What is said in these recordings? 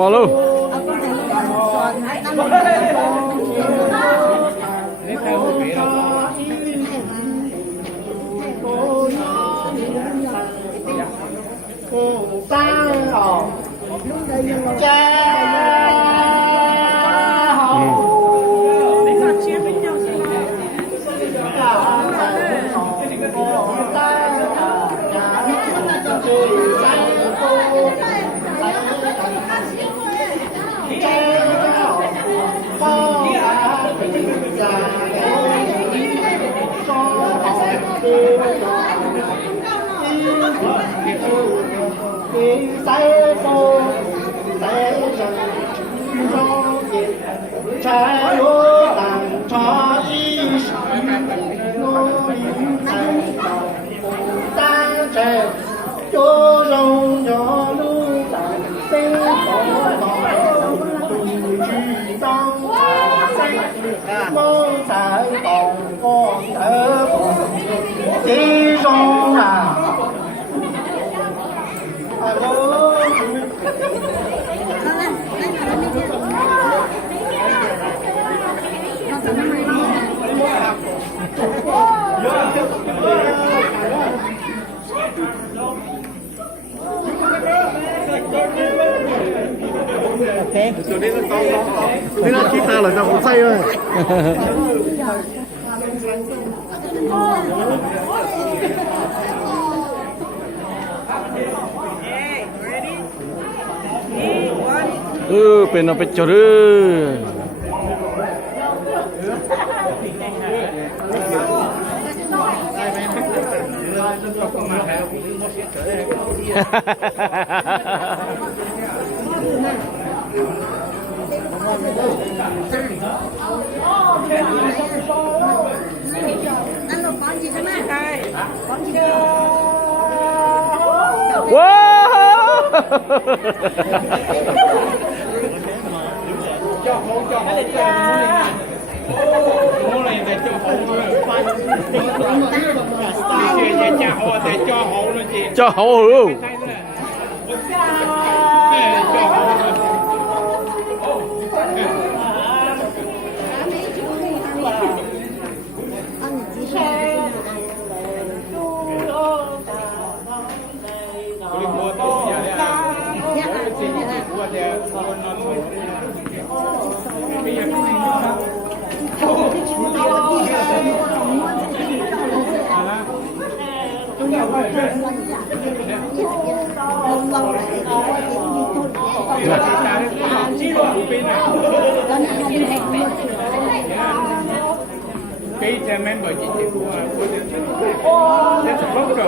มาลูตัวนี้มันต้องไม่น่าคิดตาหรอกจะผมใส่เลยเป็นเอาไปจรึว้าวเจ้าของอะไรจ้าโอ้อะไรแต่เจ้าของเลยฟันสไตล์เจ้าเจ้าแต่เจ้าของเลยจีเจ้าเขาหรือPeter member di Jepun, that's a photo.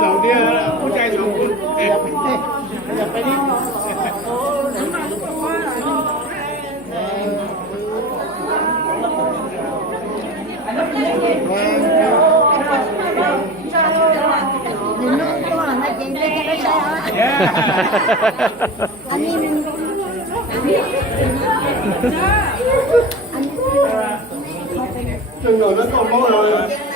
Sau diaผู้ใจสองคนอย่าไปนิดอันนี้มันจึงโดนแล้วก็มองเลย